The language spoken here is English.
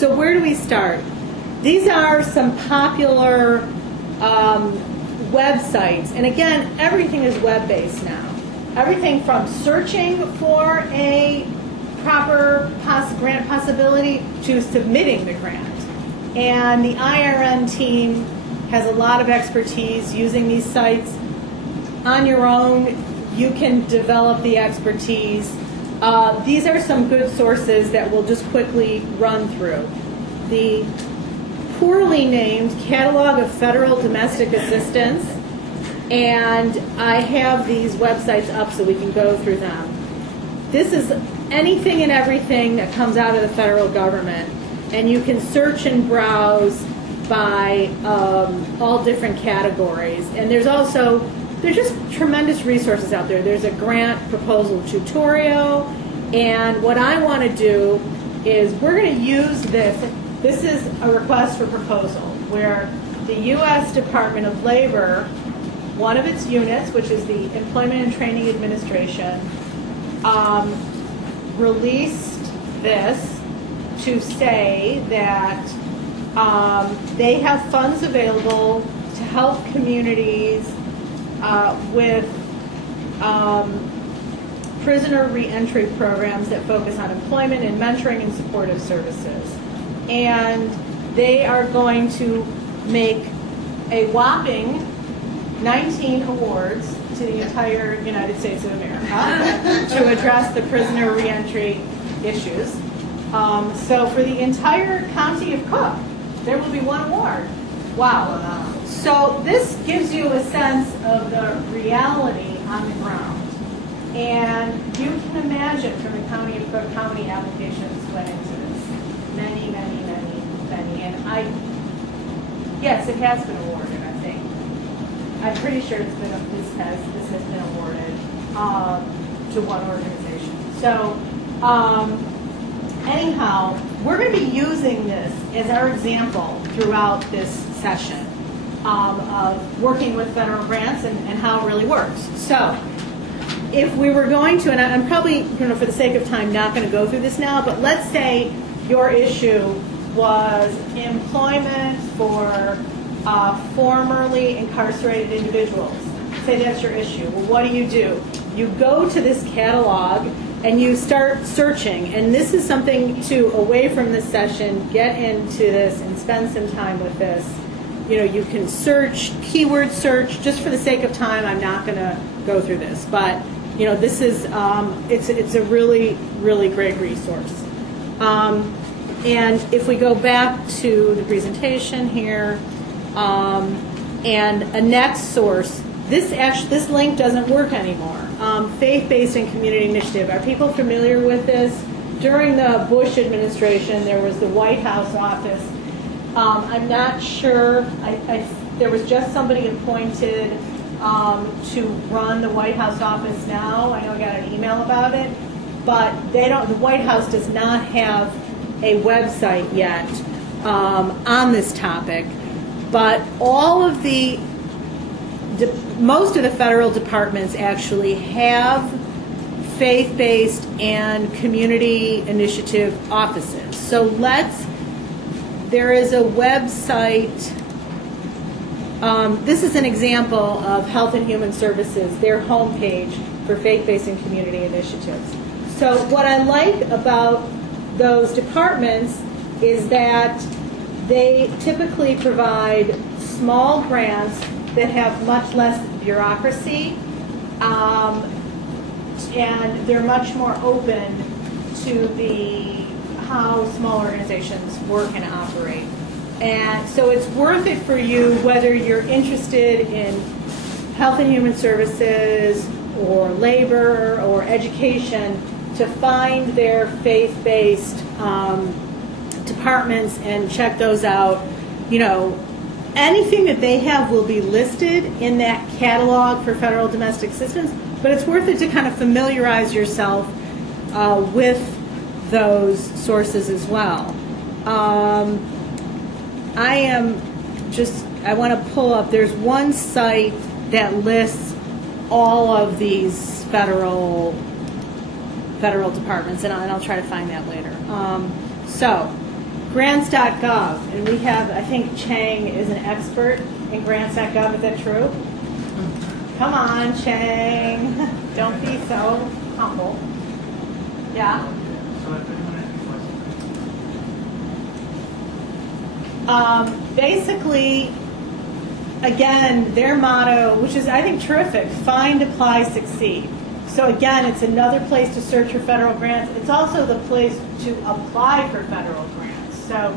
So where do we start? These are some popular websites, and again, everything is web-based now. Everything from searching for a proper grant possibility to submitting the grant. And the IRN team has a lot of expertise using these sites. On your own, you can develop the expertise. These are some good sources that we'll just quickly run through. The poorly named Catalog of Federal Domestic Assistance, and I have these websites up so we can go through them. This is anything and everything that comes out of the federal government, and you can search and browse by all different categories. And there's just tremendous resources out there. There's a grant proposal tutorial, and what I want to do is we're going to use this. This is a request for proposal where the U.S. Department of Labor, one of its units, which is the Employment and Training Administration, released this to say that they have funds available to help communities with prisoner reentry programs that focus on employment and mentoring and supportive services. And they are going to make a whopping 19 awards to the entire United States of America to address the prisoner reentry issues. So for the entire county of Cook, there will be one award. Wow. So this gives you a sense of the reality on the ground. And you can imagine from the county of Cook how many applications went into this. Many, many, many, many. And yes, it has been awarded, I think. I'm pretty sure this has been awarded to one organization. So anyhow, we're going to be using this as our example throughout this session of working with federal grants and how it really works. So if we were going to, and I'm probably, for the sake of time, not going to go through this now, but let's say your issue was employment for formerly incarcerated individuals. Say that's your issue. Well, what do? You go to this catalog and you start searching. And this is something to, away from this session, get into this and spend some time with this. You can search, keyword search. Just for the sake of time, I'm not going to go through this. But, this is, it's a really, really great resource. And if we go back to the presentation here, and a next source, this link doesn't work anymore. Faith-based and community initiative. Are people familiar with this? During the Bush administration, there was the White House office. I'm not sure. There was just somebody appointed to run the White House office now. I know I got an email about it, but the White House does not have a website yet on this topic. But all of most of the federal departments actually have faith-based and community initiative offices. So there is a website. This is an example of Health and Human Services, their homepage for faith-based and community initiatives. So what I like about those departments is that they typically provide small grants that have much less bureaucracy, and they're much more open to how small organizations work and operate. And so it's worth it for you, whether you're interested in health and human services or labor or education, to find their faith-based departments and check those out. Anything that they have will be listed in that catalog for federal domestic assistance, but it's worth it to kind of familiarize yourself with those sources as well. I want to pull up, there's one site that lists all of these federal departments, and I'll try to find that later. So grants.gov, and we have, I think Chang is an expert in grants.gov. Is that true? Come on, Chang. Don't be so humble. Yeah? So if anyone has any questions. Basically, again, their motto, which is, I think, terrific, find, apply, succeed. So again, it's another place to search for federal grants. It's also the place to apply for federal grants. So